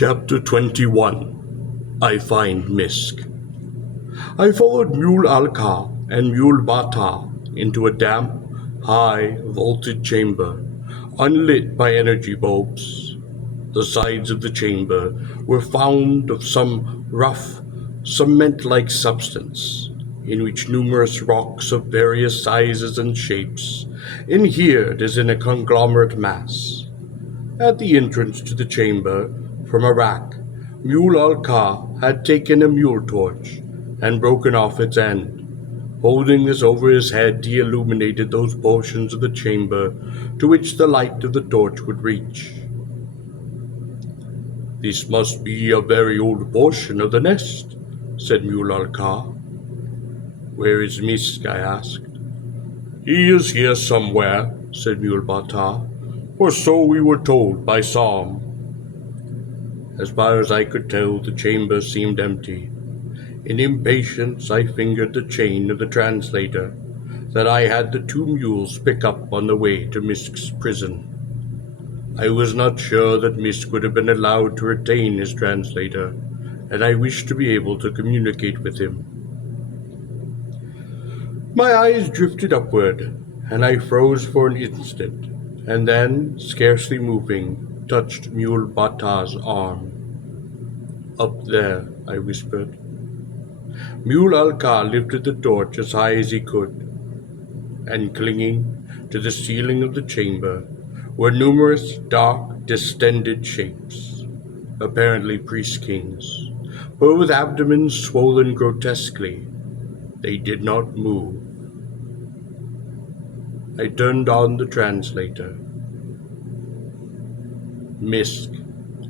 Chapter 21. I Find Misk. I followed Mule Alka and Mule Bata into a damp, high, vaulted chamber, unlit by energy bulbs. The sides of the chamber were found of some rough, cement-like substance, in which numerous rocks of various sizes and shapes inhered as in a conglomerate mass. At the entrance to the chamber, from a rack, Mule Alka had taken a mule torch and broken off its end. Holding this over his head, he illuminated those portions of the chamber to which the light of the torch would reach. "This must be a very old portion of the nest," said Mule Alka. "Where is Misk?" I asked. "He is here somewhere," said Mule Bata, "or so we were told by Psalm." As far as I could tell, the chamber seemed empty. In impatience, I fingered the chain of the translator that I had the two mules pick up on the way to Misk's prison. I was not sure that Misk would have been allowed to retain his translator, and I wished to be able to communicate with him. My eyes drifted upward, and I froze for an instant, and then, scarcely moving, touched Mule Bata's arm. "Up there," I whispered. Mule Alka lifted the torch as high as he could, and clinging to the ceiling of the chamber were numerous dark, distended shapes, apparently priest-kings, but with abdomens swollen grotesquely. They did not move. I turned on the translator. "Misk,"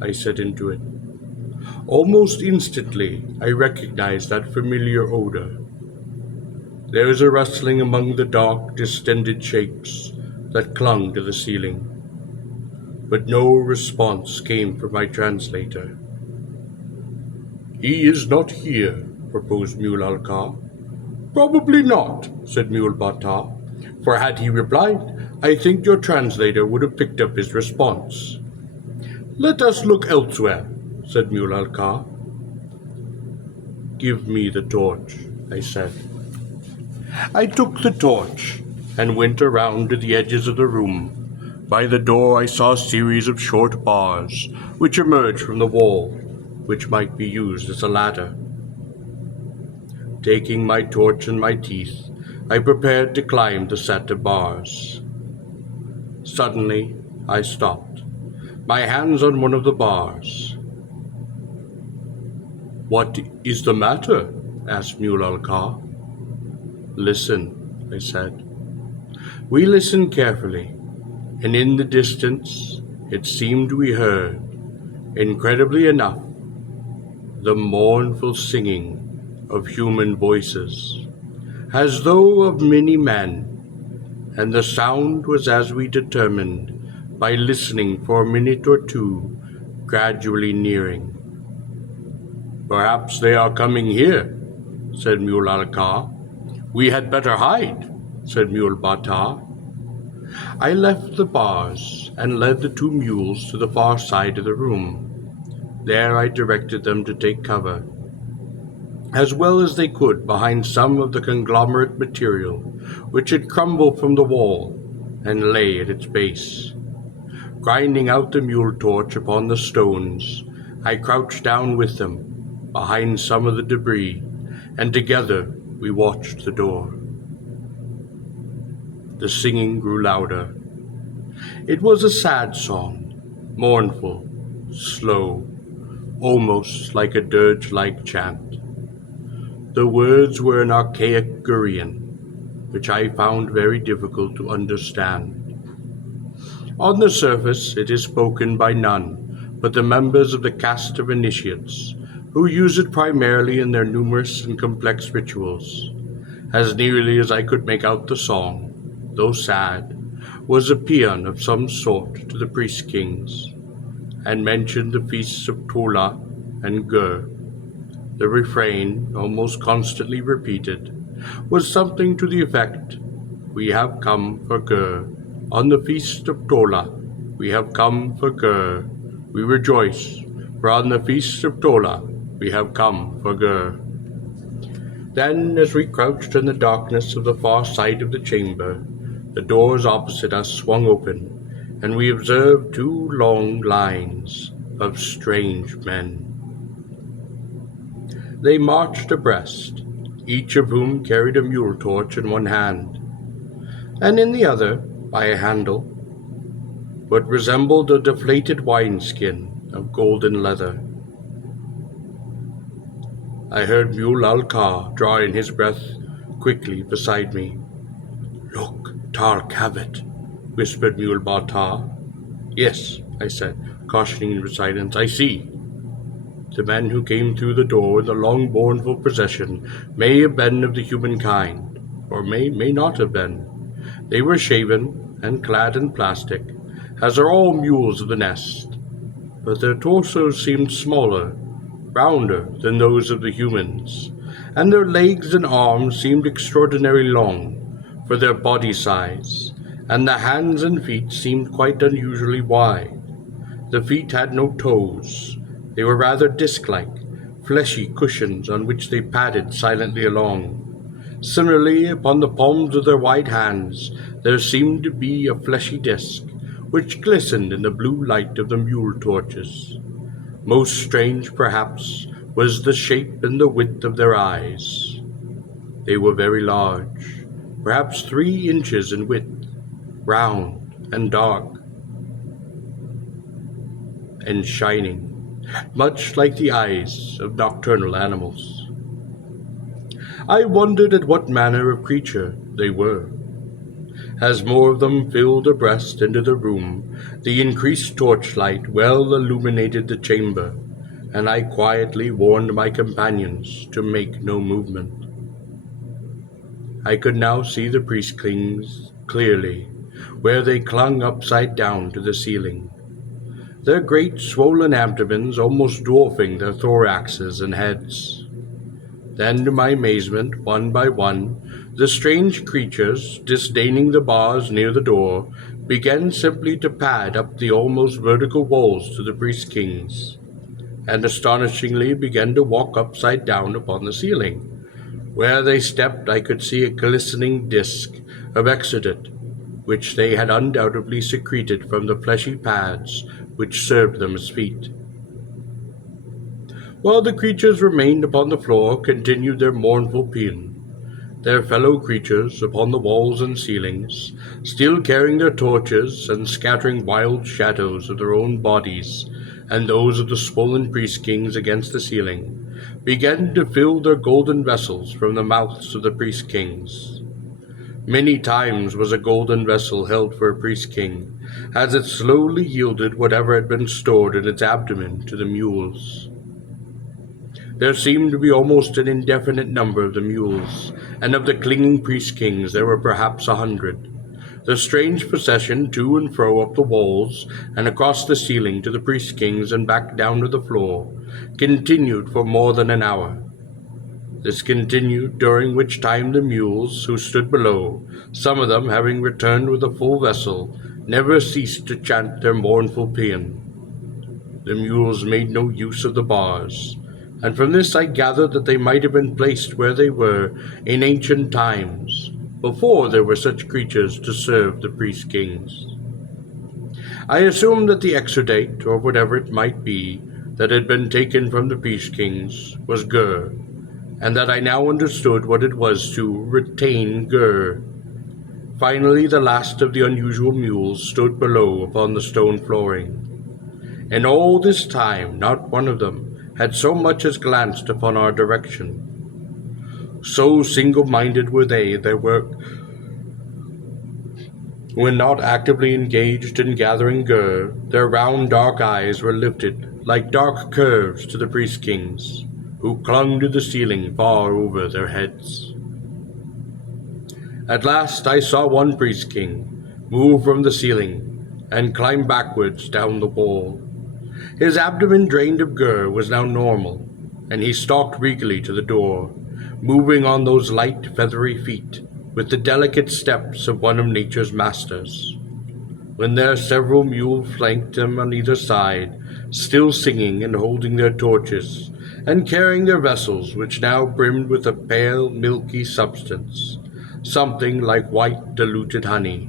I said into it. Almost instantly, I recognized that familiar odor. There was a rustling among the dark, distended shapes that clung to the ceiling, but no response came from my translator. "He is not here," proposed Mule Alka. "Probably not," said Mule Bata, "for had he replied, I think your translator would have picked up his response." "Let us look elsewhere," said Mule Alka. "Give me the torch," I said. I took the torch and went around to the edges of the room. By the door I saw a series of short bars which emerged from the wall, which might be used as a ladder. Taking my torch in my teeth, I prepared to climb the set of bars. Suddenly, I stopped, my hands on one of the bars. "What is the matter?" asked Mule Alka. "Listen," I said. We listened carefully, and in the distance it seemed we heard, incredibly enough, the mournful singing of human voices, as though of many men, and the sound was as we determined by listening for a minute or two, gradually nearing. "Perhaps they are coming here," said Mule Alka. "We had better hide," said Mule Bata. I left the bars and led the two mules to the far side of the room. There I directed them to take cover, as well as they could, behind some of the conglomerate material which had crumbled from the wall and lay at its base. Grinding out the mule torch upon the stones, I crouched down with them, behind some of the debris, and together we watched the door. The singing grew louder. It was a sad song, mournful, slow, almost like a dirge-like chant. The words were an archaic Gurian, which I found very difficult to understand. On the surface, it is spoken by none but the members of the caste of initiates, who use it primarily in their numerous and complex rituals. As nearly as I could make out, the song, though sad, was a paean of some sort to the priest-kings, and mentioned the feasts of Tola and Gor. The refrain, almost constantly repeated, was something to the effect, "We have come for Gor. On the feast of Tola, we have come for Gor. We rejoice, for on the feast of Tola we have come for Gor. Then, as we crouched in the darkness of the far side of the chamber, the doors opposite us swung open, and we observed two long lines of strange men. They marched abreast, each of whom carried a mule torch in one hand, and in the other, by a handle, what resembled a deflated wineskin of golden leather. I heard Mule Alcar draw in his breath quickly beside me. "Look, Tar Cavett," whispered Mule Bartar. "Yes," I said, cautioning in silence, "I see." The men who came through the door in the long mournful procession may have been of the humankind, or may not have been. They were shaven and clad in plastic, as are all mules of the nest, but their torsos seemed smaller, rounder than those of the humans, and their legs and arms seemed extraordinarily long for their body size, and the hands and feet seemed quite unusually wide. The feet had no toes. They were rather disc-like, fleshy cushions on which they padded silently along. Similarly, upon the palms of their white hands there seemed to be a fleshy disc, which glistened in the blue light of the mule torches. Most strange, perhaps, was the shape and the width of their eyes. They were very large, perhaps 3 inches in width, round and dark, and shining, much like the eyes of nocturnal animals. I wondered at what manner of creature they were. As more of them filled abreast into the room, the increased torchlight well illuminated the chamber, and I quietly warned my companions to make no movement. I could now see the PriestKings clearly, where they clung upside down to the ceiling, their great swollen abdomens almost dwarfing their thoraxes and heads. Then, to my amazement, one by one, the strange creatures, disdaining the bars near the door, began simply to pad up the almost vertical walls to the PriestKings, and astonishingly began to walk upside down upon the ceiling. Where they stepped, I could see a glistening disk of exudate, which they had undoubtedly secreted from the fleshy pads which served them as feet. While the creatures remained upon the floor, continued their mournful paean, their fellow creatures upon the walls and ceilings, still carrying their torches and scattering wild shadows of their own bodies and those of the swollen PriestKings against the ceiling, began to fill their golden vessels from the mouths of the PriestKings. Many times was a golden vessel held for a PriestKing, as it slowly yielded whatever had been stored in its abdomen to the mules. There seemed to be almost an indefinite number of the mules, and of the clinging PriestKings there were perhaps 100. The strange procession to and fro up the walls and across the ceiling to the PriestKings and back down to the floor continued for more than an hour. This continued, during which time the mules, who stood below, some of them having returned with a full vessel, never ceased to chant their mournful paean. The mules made no use of the bars, and from this I gathered that they might have been placed where they were in ancient times, before there were such creatures to serve the PriestKings. I assumed that the exudate, or whatever it might be, that had been taken from the PriestKings was Gor, and that I now understood what it was to retain Gor. Finally, the last of the unusual mules stood below upon the stone flooring. And all this time not one of them had so much as glanced upon our direction. So single-minded were they, their work, when not actively engaged in gathering Gor, their round dark eyes were lifted like dark curves to the PriestKings, who clung to the ceiling far over their heads. At last I saw one PriestKing move from the ceiling and climb backwards down the wall. His abdomen, drained of Gor, was now normal, and he stalked regally to the door, moving on those light, feathery feet with the delicate steps of one of nature's masters. when their several mules flanked them on either side, still singing and holding their torches, and carrying their vessels, which now brimmed with a pale, milky substance, something like white diluted honey.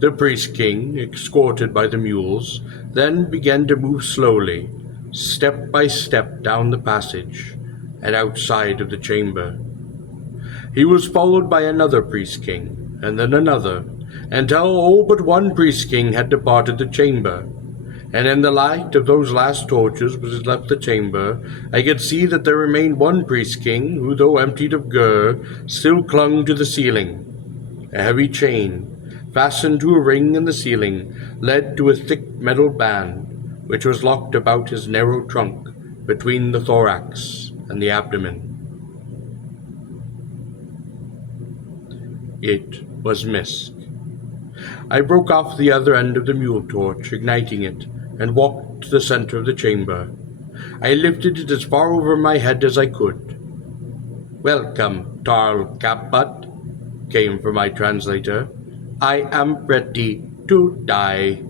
The priest-king, escorted by the mules, then began to move slowly, step by step down the passage, and outside of the chamber. He was followed by another priest-king, and then another, until all but one priest-king had departed the chamber. And in the light of those last torches which had left the chamber, I could see that there remained one priest-king who, though emptied of Gor, still clung to the ceiling. A heavy chain, fastened to a ring in the ceiling, led to a thick metal band, which was locked about his narrow trunk, between the thorax and the abdomen. It was Misk. I broke off the other end of the mule torch, igniting it, and walked to the center of the chamber. I lifted it as far over my head as I could. "Welcome, Tarl Kappat," came from my translator. "I am ready to die."